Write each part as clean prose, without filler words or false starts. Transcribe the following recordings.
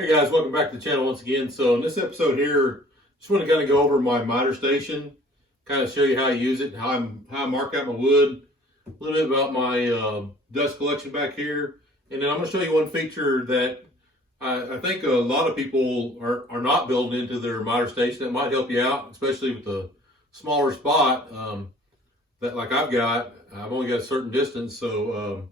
Hey guys, welcome back to the channel once again. So in this episode here, just want to kind of go over my miter station, kind of show you how I use it, how I mark out my wood, a little bit about my dust collection back here, and then I'm going to show you one feature that I think a lot of people are not building into their miter station that might help you out, especially with the smaller spot that like I've got. I've only got a certain distance, so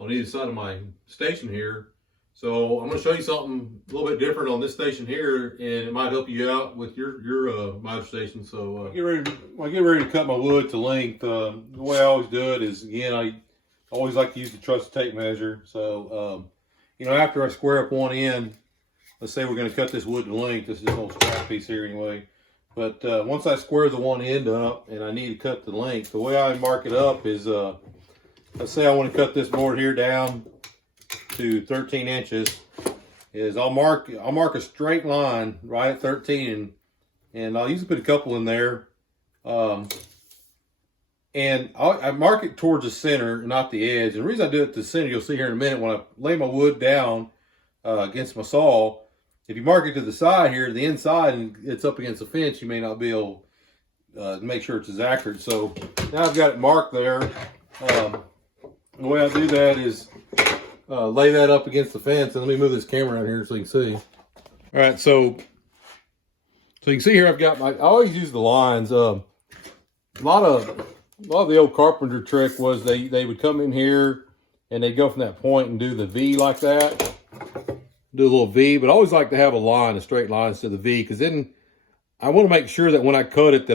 on either side of my station here. So I'm going to show you something a little bit different on this station here, and it might help you out with your miter station. So when I get ready to cut my wood to length, the way I always do it is, again, I always like to use the trusted tape measure. So you know, after I square up one end, let's say we're going to cut this wood to length. This is this little scrap piece here anyway. But once I square the one end up and I need to cut the length, the way I mark it up is, let's say I want to cut this board here down to 13 inches, is I'll mark a straight line right at 13, and I'll usually put a couple in there, and I mark it towards the center, not the edge. And the reason I do it to the center, you'll see here in a minute, when I lay my wood down against my saw, if you mark it to the side here, to the inside, and it's up against the fence, you may not be able to make sure it's as accurate. So now I've got it marked there. The way I do that is lay that up against the fence, and let me move this camera out here so you can see. All right, so you can see here I've got I always use the lines. A lot of the old carpenter trick was they would come in here and they'd go from that point and do the V like that, do a little V. But I always like to have a straight line instead of the V, because then I want to make sure that when I cut it,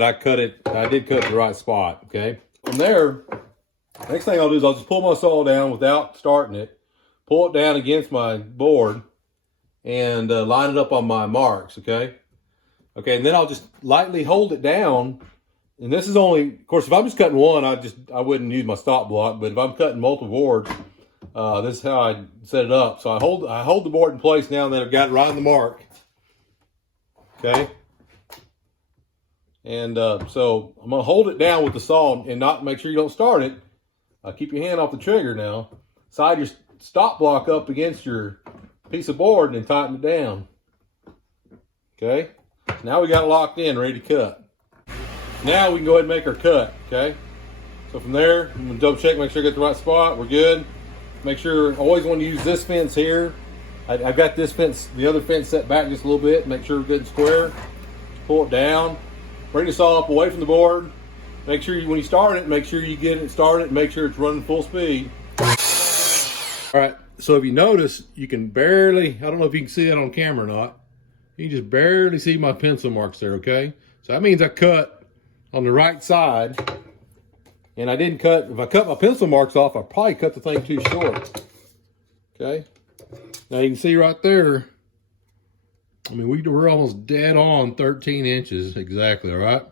I did cut the right spot. Okay, from there, next thing I'll do is I'll just pull my saw down without starting it, pull it down against my board, and line it up on my marks, okay? Okay, and then I'll just lightly hold it down. And this is only, of course, if I'm just cutting one, I wouldn't use my stop block. But if I'm cutting multiple boards, this is how I set it up. So I hold the board in place now that I've got it right on the mark, okay? And so I'm gonna hold it down with the saw and not make sure you don't start it. Keep your hand off the trigger now. Slide your stop block up against your piece of board and then tighten it down. Okay, now we got it locked in, ready to cut. Now we can go ahead and make our cut. Okay, so from there, I'm gonna double check, make sure I got the right spot. We're good. Make sure, always want to use this fence here. I've got this fence, the other fence set back just a little bit. Make sure we're good and square. Pull it down. Bring the saw up away from the board. Make sure when you start it, make sure you get it started and make sure it's running full speed. All right, so if you notice, you can barely, I don't know if you can see that on camera or not, you can just barely see my pencil marks there, okay? So that means I cut on the right side, and I didn't cut, if I cut my pencil marks off, I probably cut the thing too short, okay? Now you can see right there, I mean, we're almost dead on 13 inches exactly, all right?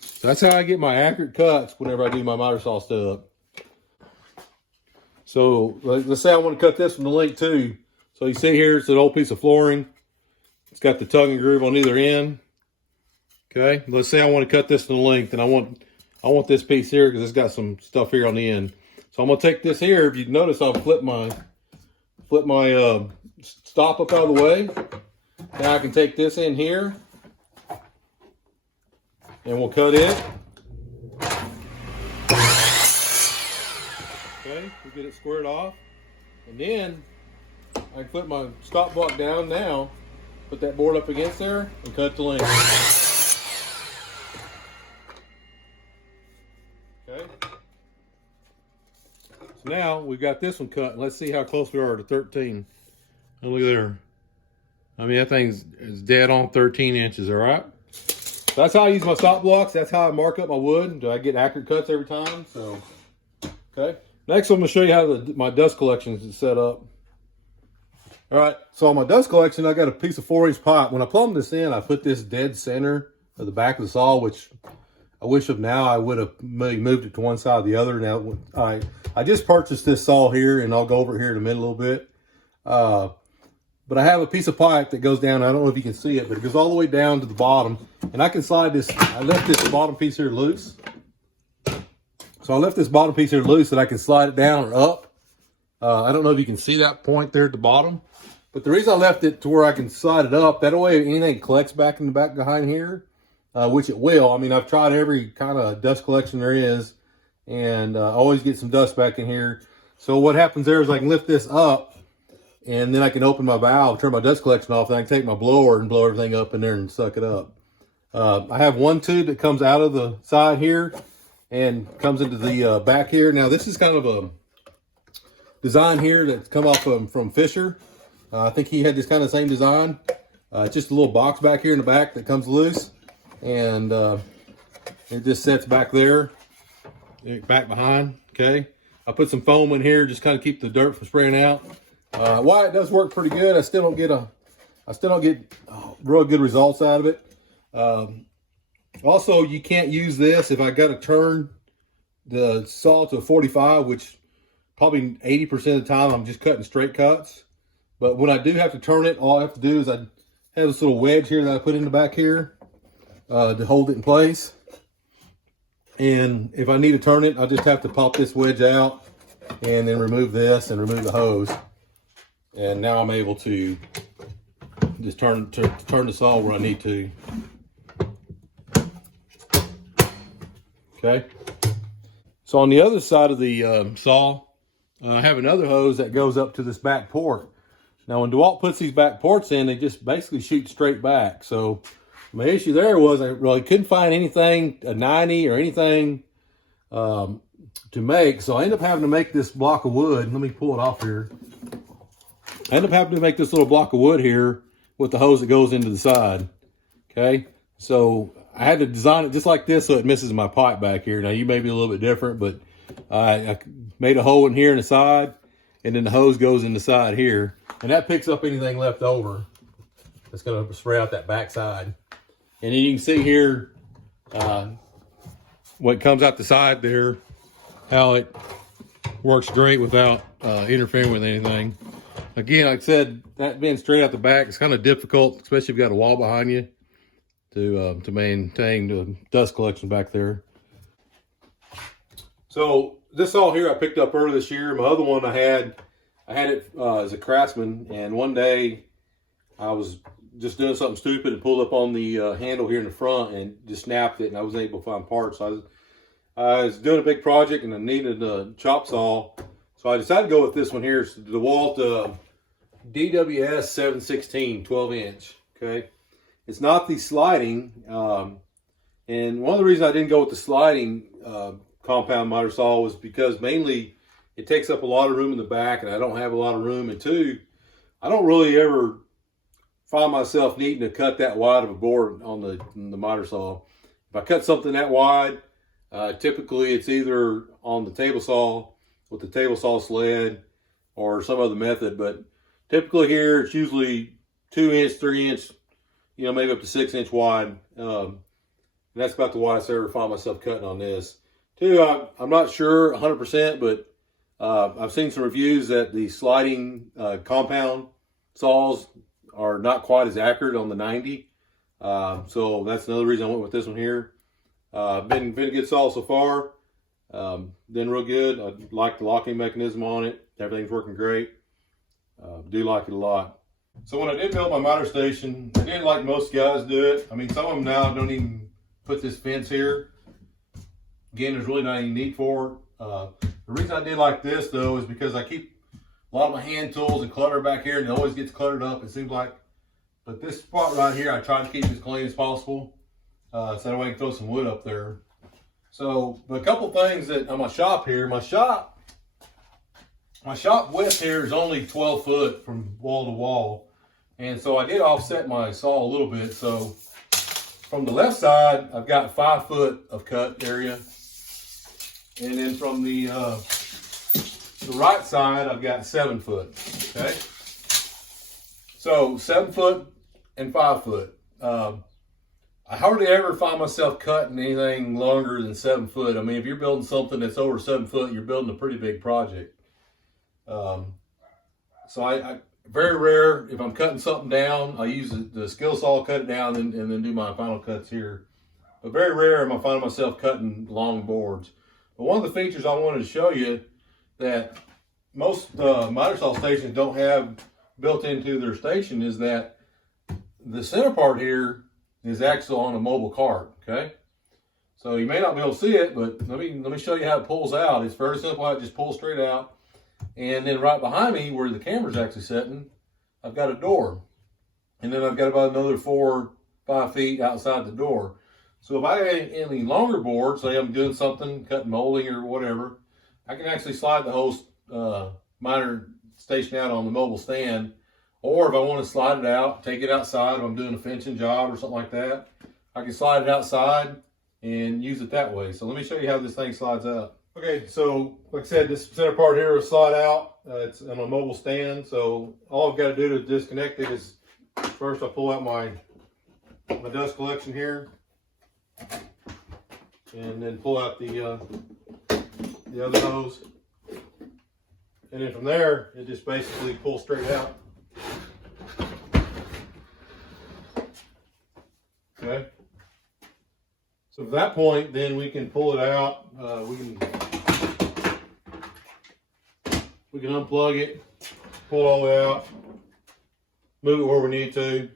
So that's how I get my accurate cuts whenever I do my miter saw stub. So let's say I want to cut this from the length too. So you see here, it's an old piece of flooring. It's got the tug and groove on either end. Okay, let's say I want to cut this from the length, and I want this piece here because it's got some stuff here on the end. So I'm gonna take this here. If you notice, I'll flip my stop up out of the way. Now I can take this in here, and we'll cut it. Okay, we get it squared off, and then I can flip my stop block down now, put that board up against there, and cut the length. Okay. So now we've got this one cut, and let's see how close we are to 13. And look there. I mean, that thing's dead on 13 inches, all right? So that's how I use my stop blocks. That's how I mark up my wood. Do I get accurate cuts every time? So, okay. Next, I'm going to show you how my dust collection is set up. All right, so on my dust collection, I got a piece of 4-inch pipe. When I plumb this in, I put this dead center of the back of the saw, which I wish of now I would have maybe moved it to one side or the other. Now, I just purchased this saw here, and I'll go over here in a minute a little bit. But I have a piece of pipe that goes down. I don't know if you can see it, but it goes all the way down to the bottom. And I can slide this, I left this bottom piece here loose. So I left this bottom piece here loose, and I can slide it down or up. I don't know if you can see that point there at the bottom. But the reason I left it to where I can slide it up, that way anything collects back in the back behind here, which it will. I mean, I've tried every kind of dust collection there is, and I always get some dust back in here. So what happens there is I can lift this up, and then I can open my valve, turn my dust collection off, and I can take my blower and blow everything up in there and suck it up. I have one tube that comes out of the side here and comes into the back here. Now, this is kind of a design here that's come off from Fisher. I think he had this kind of same design. Just a little box back here in the back that comes loose, and it just sets back there, back behind. Okay, I put some foam in here, just kind of keep the dirt from spraying out. Why it does work pretty good. I still don't get real good results out of it. Also, you can't use this if I got to turn the saw to a 45, which probably 80% of the time I'm just cutting straight cuts. But when I do have to turn it, all I have to do is I have this little wedge here that I put in the back here to hold it in place. And if I need to turn it, I just have to pop this wedge out and then remove this and remove the hose. And now I'm able to just turn the saw where I need to. Okay. So on the other side of the saw, I have another hose that goes up to this back port. Now, when DeWalt puts these back ports in, they just basically shoot straight back. So my issue there was I really couldn't find anything, a 90 or anything to make. So I ended up having to make this block of wood. Let me pull it off here. I ended up having to make this little block of wood here with the hose that goes into the side. Okay. So I had to design it just like this so it misses my pipe back here. Now, you may be a little bit different, but I made a hole in here in the side, and then the hose goes in the side here. And that picks up anything left over. It's going to spray out that back side. And then you can see here what comes out the side there, how it works great without interfering with anything. Again, like I said, that being straight out the back, it's kind of difficult, especially if you've got a wall behind you, to maintain the dust collection back there. So this saw here I picked up earlier this year. My other one I had it as a Craftsman, and one day I was just doing something stupid and pulled up on the handle here in the front and just snapped it, and I wasn't able to find parts. So I was doing a big project and I needed a chop saw, so I decided to go with this one here. It's the DeWalt DWS 716 12-inch. Okay, it's not the sliding, and one of the reasons I didn't go with the sliding compound miter saw was because mainly it takes up a lot of room in the back, and I don't have a lot of room. And two, I don't really ever find myself needing to cut that wide of a board on the miter saw. If I cut something that wide, typically it's either on the table saw with the table saw sled or some other method. But typically here it's usually 2-inch, 3-inch, maybe up to 6-inch wide. And that's about the widest I ever find myself cutting on this. Two, I'm not sure 100%, but I've seen some reviews that the sliding compound saws are not quite as accurate on the 90. So that's another reason I went with this one here. Been a good saw so far. Been real good. I like the locking mechanism on it. Everything's working great. Do like it a lot. So when I did build my miter station, I did like most guys do it. I mean, some of them now don't even put this fence here. Again, there's really not any need for it. The reason I did like this though is because I keep a lot of my hand tools and clutter back here, and it always gets cluttered up, it seems like. But this spot right here, I try to keep as clean as possible, so that way I can throw some wood up there. So a couple things that on my shop here, my shop width here is only 12 foot from wall to wall. And so I did offset my saw a little bit. So from the left side, I've got 5 foot of cut area. And then from the right side, I've got 7 foot, okay? So 7 foot and 5 foot. I hardly ever find myself cutting anything longer than 7 foot. I mean, if you're building something that's over 7 foot, you're building a pretty big project. So I very rare, if I'm cutting something down, I use the skill saw, cut it down, and then do my final cuts here. But very rare am I finding myself cutting long boards. But one of the features I wanted to show you that most miter saw stations don't have built into their station is that the center part here is actually on a mobile cart, okay? So you may not be able to see it, but let me show you how it pulls out. It's very simple. It just pulls straight out. And then right behind me, where the camera's actually sitting, I've got a door. And then I've got about another 4 or 5 feet outside the door. So if I have any longer board, say I'm doing something, cutting molding or whatever, I can actually slide the whole miner station out on the mobile stand. Or if I want to slide it out, take it outside, if I'm doing a fencing job or something like that, I can slide it outside and use it that way. So let me show you how this thing slides out. Okay, so like I said, this center part here will slide out. It's on a mobile stand. So all I've got to do to disconnect it is first I pull out my dust collection here, and then pull out the other hose, and then from there it just basically pulls straight out. Okay. So at that point, then we can pull it out. We can unplug it, pull it all the way out, move it where we need to,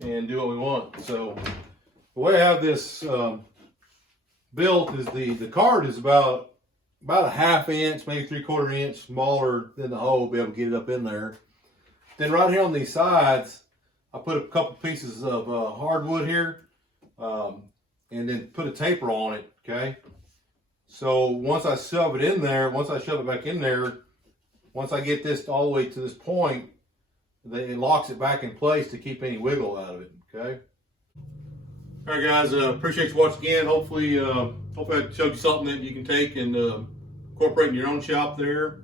and do what we want. So the way I have this built is the cart is about a 1/2 inch, maybe 3/4 inch smaller than the hole, be able to get it up in there. Then right here on these sides, I put a couple pieces of hardwood here, and then put a taper on it, okay? So once I shove it in there, once I shove it back in there, once I get this all the way to this point, it locks it back in place to keep any wiggle out of it, okay? All right, guys, appreciate you watching again. Hopefully I showed you something that you can take and incorporate in your own shop there.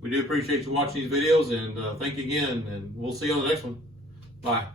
We do appreciate you watching these videos, and thank you again, and we'll see you on the next one. Bye.